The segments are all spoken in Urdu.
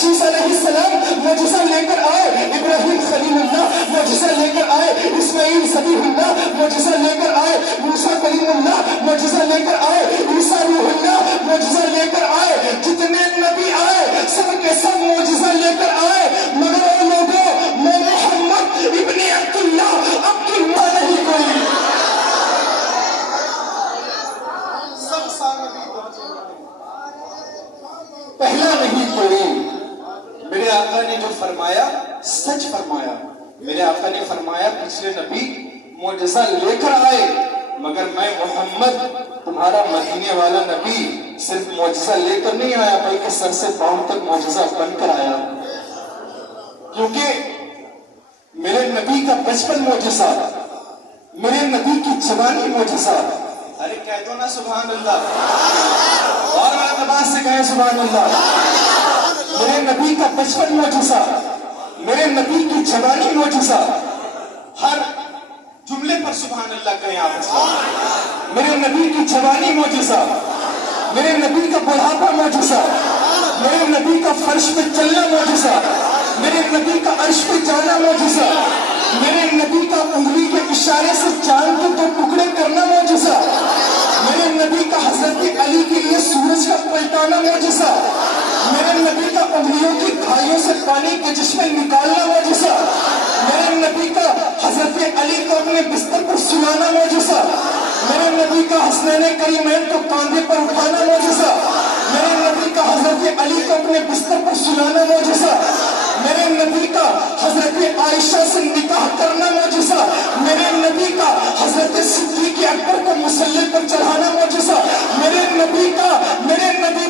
شیس علیہ السلام معجزہ لے کر آئے، ابراہیم خلیل اللہ معجزہ لے کر آئے، اسماعیل ذبیح اللہ معجزہ لے کر آئے، موسیٰ کلیم اللہ معجزہ لے کر آئے، عیسیٰ روح اللہ معجزہ لے کر آئے، جتنے نبی آئے سب کے سب معجزہ لے کر آئے، مگر اے لوگوں میں محمد ابن عبداللہ نہیں کوئی۔ پہلا نہیں کوئی۔ میرے آقا نے جو فرمایا سچ فرمایا۔ میرے آقا نے فرمایا پچھلے نبی معجزہ لے کر آئے، مگر میں محمد تمہارا مدینے والا نبی صرف معجزہ لے کر نہیں آیا بلکہ سر سے پاؤں تک معجزہ بن کر آیا، کیونکہ میرے نبی کا بچپن معجزہ، میرے نبی کی جوانی معجزہ۔ ارے کہہ دو نا سبحان اللہ، اور آواز سے کہیں سبحان اللہ۔ میرے نبی کا بچپن معجزہ، میرے نبی کی جوانی معجزہ۔ ہر جملے پر سبحان اللہ کہیں آپ۔ میرے نبی کی جوانی معجزہ، میرے نبی کا بڑھاپا معجزہ، میرے نبی کا فرش پہ چلنا معجزہ، میرے نبی کا عرش پہ جانا معجزہ، میرے نبی کا انگلی کے اشارے سے چاند کو دو ٹکڑے کرنا معجزہ، میرے نبی کا حضرت علی کے لیے سورج کا پلٹانا معجزہ، میرے نبی کا انگلیوں کی کھائیوں سے پانی کے چشمے نکالنا معجزہ، میرے نبی کا حضرت علی کو اپنے بستر پر سلانا معجزہ، میرے نبی کا حسنین کریمین کو کاندھے پر اٹھانا معجزہ، میرے نبی کا حضرت علی کو اپنے بستر پر سلانا معجزہ، میرے نبی کا حضرت عائشہ سے نکاح کرنا معجزہ، میرے نبی کا حضرت صدیق اکبر کو مسلح پر چڑھانا معجزہ، میرے نبی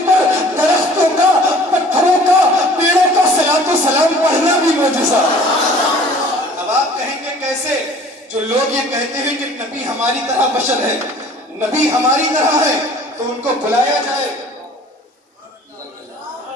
پر درختوں کا، پتھروں کا، پیڑوں کا صلاۃ و سلام پڑھنا بھی معجزہ۔ اب آپ کہیں گے کیسے؟ جو لوگ یہ کہتے ہیں کہ نبی ہماری طرح بشر ہے، نبی ہماری طرح ہے، تو ان کو بلایا جائے،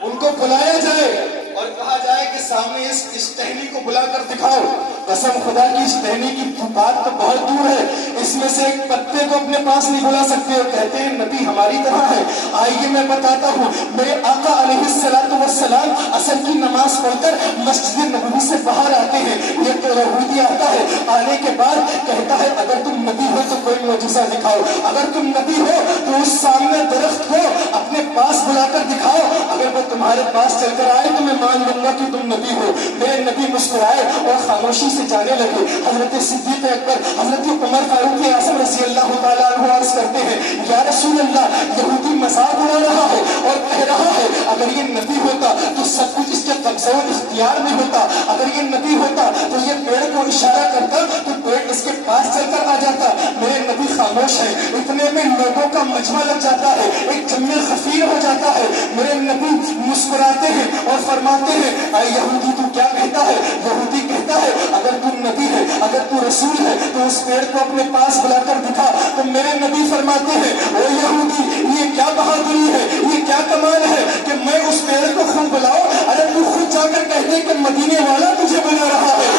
ان کو بلایا جائے اور کہا جائے کہ سامنے اس ٹہنی کو بلا کر دکھاؤ۔ قسم خدا کی اس ٹہنی کی بات تو بہت دور ہے، اس میں سے ایک پتے کو اپنے پاس نہیں بلا سکتے، اور کہتے ہیں نبی ہماری طرح ہے۔ آئیے میں بتاتا ہوں، میرے آقا علیہ السلام عصر کی نماز پڑھ کر مسجد نبوی سے باہر آتے ہیں، ایک یہودی آتا ہے، آنے کے بعد کہتا ہے اگر تم نبی ہو تو کوئی معجزہ دکھاؤ، اگر تم نبی ہو تو اس سامنے درخت کو اپنے پاس بلا کر دکھاؤ، اگر وہ تمہارے پاس چل کر آئے تو میں مان لوں گا کہ تم نبی ہو۔ میرے نبی مسکرائے اور خاموشی سے جانے لگے۔ حضرت صدیق اکبر، حضرت عمر فاروق اعظم رضی اللہ تعالیٰ عنہ عرض کرتے ہیں یا رسول اللہ، یہودی مذاق اڑا رہا ہے اور کہہ رہا ہے اگر یہ نبی ہوتا تو سب کچھ اس کے قبضہ و اختیار میں ہوتا، اگر یہ نبی ہوتا تو یہ پیڑ کو اشارہ کرتا تو پیڑ اس کے پاس چل کر آ جاتا۔ میرے نبی خاموش ہے، اتنے میں لوگوں کا مجمع لگ جاتا ہے، ایک جمع خفیر ہو جاتا ہے۔ میرے نبی مسکراتے ہیں اور فرماتے ہیں اے یہودی تو کیا کہتا ہے؟ یہودی کہتا ہے اگر تو نبی ہے، اگر تو رسول ہے تو اس پیڑ کو اپنے پاس بلا کر دکھا۔ تو میرے نبی فرماتے ہیں او یہودی یہ کیا بہادری ہے، یہ کیا کمال ہے کہ میں اس پیڑ کو خود بلاؤں؟ ارے تو خود جا کر کہہ دے کہ مدینے والا تجھے بلا رہا ہے۔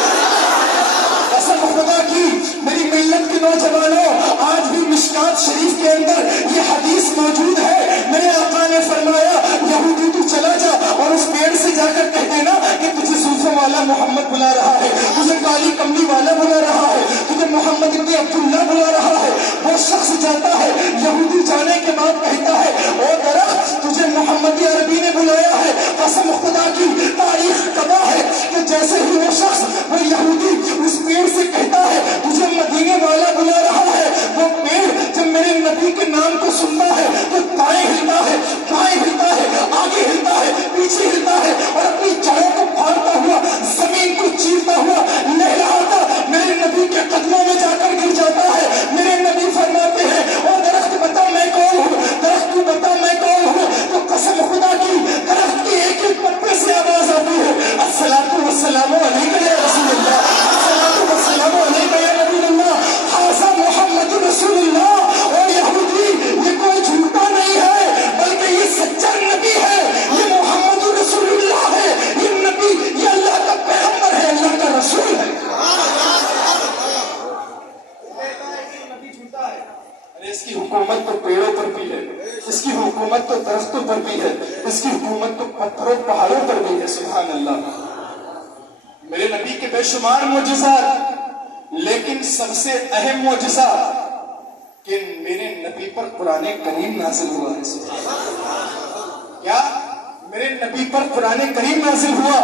قسم خدا کی میری ملت کے نوجوانوں، آج بھی مشکات شریف کے اندر یہ حدیث موجود ہے۔ میرے آقا نے فرمایا یہودی تو چلا جا اور اس پیڑ سے جا کر کہہ دینا کہ تجھے زلفوں والا محمد بلا رہا ہے، تجھے کالی کملی والا بلا رہا ہے، تجھے محمد ابن عبداللہ بلا رہا ہے۔ وہ شخص جاتا ہے، یہودی جانے کے بعد کہتا ہے او درخت تجھے محمد عربی نے بلایا ہے۔ قسم خدا کی تاریخ گواہ ہے کہ جیسے ہی وہ شخص، وہ یہودی اس پیڑ سے کہتا ہے تجھے مدینے والا بلا رہا ہے، وہ پیڑ جب میرے نبی کے نام کو سنتا ہے تو دائیں ہلتا ہے، بائیں ہلتا ہے، آگے ہلتا ہے، پیچھے ہلتا ہے، اور اپنی جڑوں کو پھاڑتا ہوا، زمین کو چیرتا ہوا، لہراتا میرے نبی کے قدموں میں جا کر گر جاتا ہے۔ میرے نبی فرماتے ہیں اور درخت بتا میں کون ہوں، درخت تو بتا میں کون ہوں۔ تو قسم خدا کی درخت کی ایک ایک سبحان اللہ. میرے نبی کے بے شمار معجزات، لیکن سب سے اہم معجزہ کہ میرے نبی پر قرآن کریم نازل ہوا ہے. کیا میرے نبی پر قرآن کریم نازل ہوا؟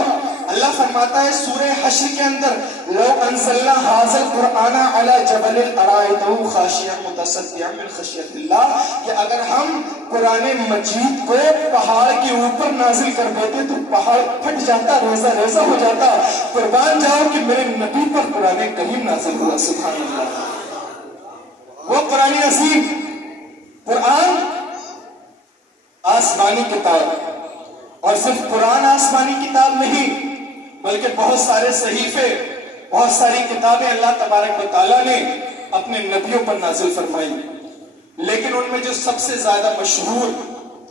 اللہ فرماتا ہے سورہ حشر کے اندر، لو انزلنا ھذا القرآن علی جبل لرأیتہ خاشعا متصدعا من خشیۃ اللہ، کہ اگر ہم قرآن مجید کو پہاڑ کے اوپر نازل کر دیتے تو پہاڑ پھٹ جاتا، ریزہ ریزہ ہو جاتا. قربان جاؤ کہ میرے نبی پر قرآن کریم نازل ہوا. سبحان اللہ. وہ قرآن عظیم، قرآن آسمانی کتاب، اور صرف قرآن آسمانی کتاب نہیں بلکہ بہت سارے صحیفے، بہت ساری کتابیں اللہ تبارک و تعالیٰ نے اپنے نبیوں پر نازل فرمائی. لیکن ان میں جو سب سے زیادہ مشہور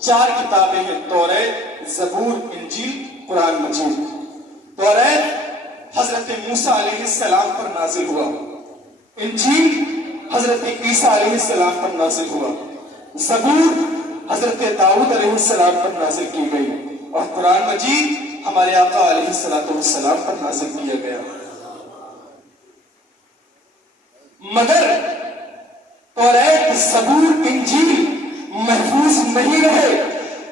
4 کتابیں ہیں، توریت، زبور، انجیل، قرآن مجید. توریت حضرت موسیٰ علیہ السلام پر نازل ہوا، انجیل حضرت عیسیٰ علیہ السلام پر نازل ہوا، زبور حضرت داؤد علیہ السلام پر نازل کی گئی، اور قرآن مجید ہمارے آقا علیہ السلام پر نازل کیا گیا. مگر توریت، زبور، انجیل محفوظ نہیں رہے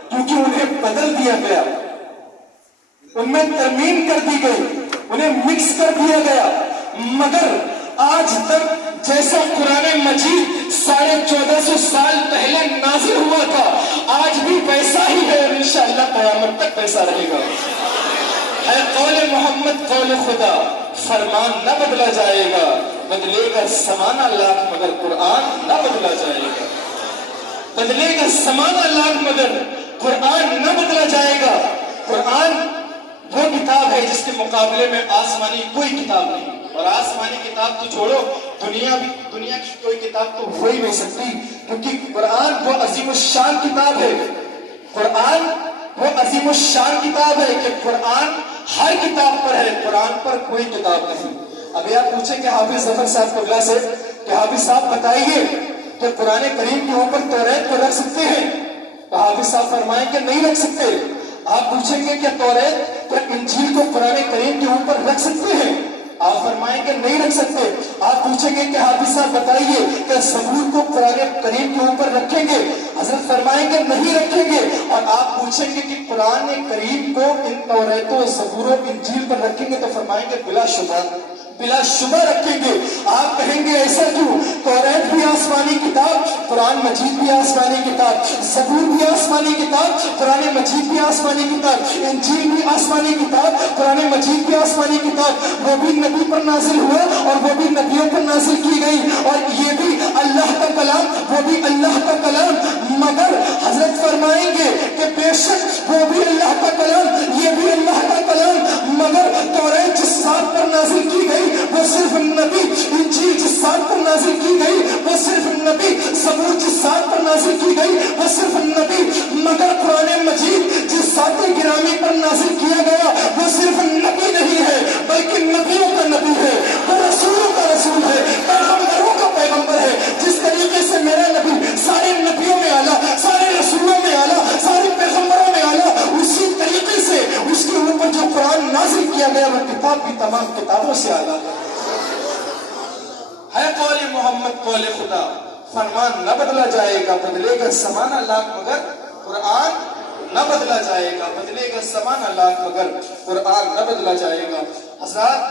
کیونکہ انہیں بدل دیا گیا، ان میں ترمیم کر دی گئی، انہیں مکس کر دیا گیا. مگر آج تک جیسا قرآن مجید 1450 سال پہلے نازل ہوا تھا، آج بھی ویسا ہی ہے، اور انشاءاللہ قیامت تک ویسا رہے گا. ہے قول محمد قول خدا، فرمان نہ بدلا جائے گا، بدلے گا زمانہ لاکھ مگر قرآن نہ بدلا جائے گا. بدلے گا زمانہ لاکھ مگر قرآن نہ بدلا جائے گا. قرآن وہ کتاب ہے جس کے مقابلے میں آسمانی کوئی کتاب نہیں. اور آسمانی کتاب تو چھوڑو، دنیا کی کوئی کتاب تو ہو ہی نہیں سکتی، کیونکہ قرآن وہ عظیم الشان کتاب ہے. قرآن وہ عظیم الشان کتاب ہے کہ قرآن ہر کتاب پر ہے، قرآن پر کوئی کتاب نہیں. ابھی آپ پوچھیں کہ حافظ ظفر صاحب قبلہ سے کہ حافظ صاحب بتائیے کہ قرآن کریم کے اوپر توریت کو رکھ سکتے ہیں؟ تو حافظ صاحب فرمائیں کہ نہیں رکھ سکتے. آپ پوچھیں گے کہ توریت پر انجیل کو قرآن کریم کے اوپر رکھ سکتے ہیں؟ آپ فرمائیں کہ نہیں رکھ سکتے. آپ پوچھیں گے کہ حافظ صاحب بتائیے کہ زبور کو قرآن کریم کے اوپر رکھیں گے؟ حضرت فرمائیں کہ نہیں رکھیں گے. اور آپ پوچھیں گے کہ قرآن کریم کو ان توریتوں، زبوروں، انجیل پر رکھیں گے؟ تو فرمائیں گے بلا شبہ رکھیں گے. آپ کہیں گے ایسا کیوں؟ توریت بھی آسمانی کتاب، قرآن مجید بھی آسمانی کتاب، زبور بھی آسمانی کتاب، قرآن مجید بھی آسمانی کتاب، انجیل بھی آسمانی کتاب، قرآن مجید بھی آسمانی کتاب. وہ بھی نبی پر نازل ہوا اور وہ بھی نبیوں پر نازل کی گئی، اور یہ بھی اللہ کا کلام، وہ بھی اللہ کا کلام. مگر حضرت فرمائیں گے کہ بے شک وہ بھی اللہ کا کلام، یہ بھی اللہ کا کلام، مگر توریت جس ذات پر نازل کی گئی وہ صرف نبی، انجیل جس ذات پر نازل کی گئی وہ صرف نبی، زبور جس ذات پر نازل کی گئی وہ صرف نبی. مگر قرآن مجید جس ذات گرامی پر نازل کیا گیا وہ صرف نبی نہیں ہے بلکہ نبیوں کا نبی ہے، وہ رسولوں کا رسول ہے، پیغمبروں کا پیغمبر ہے. جس طریقے سے میرا نبی سارے نبیوں میں اعلیٰ، سارے رسولوں میں اعلیٰ، سارے پیغمبروں میں اعلیٰ، اسی طریقے سے اس کے اوپر جو قرآن نازل کیا گیا وہ کتاب بھی تمام کتابوں سے اعلیٰ ہے. قول محمد قول خدا، فرمان نہ بدلا جائے گا، بدلے گا زمانہ لاکھ مگر قرآن نہ بدلا جائے گا، بدلے گا زمانہ لاکھ مگر قرآن نہ بدلا جائے گا. حضرات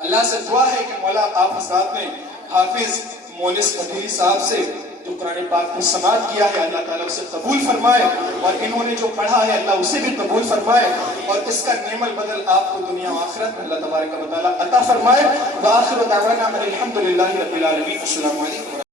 اللہ سے دعا ہے کہ مولا آپ حضرات نے حافظ مونس قدیری صاحب سے جو قرآن پاک کو سماعت کیا ہے اللہ تعالیٰ اسے قبول فرمائے، اور انہوں نے جو پڑھا ہے اللہ اسے بھی قبول فرمائے، اور اس کا نعم البدل آپ کو دنیا و آخرت میں اللہ تبارک و تعالیٰ عطا فرمائے. وآخر دعوانا الحمدللہ رب العالمین. السلام علیکم.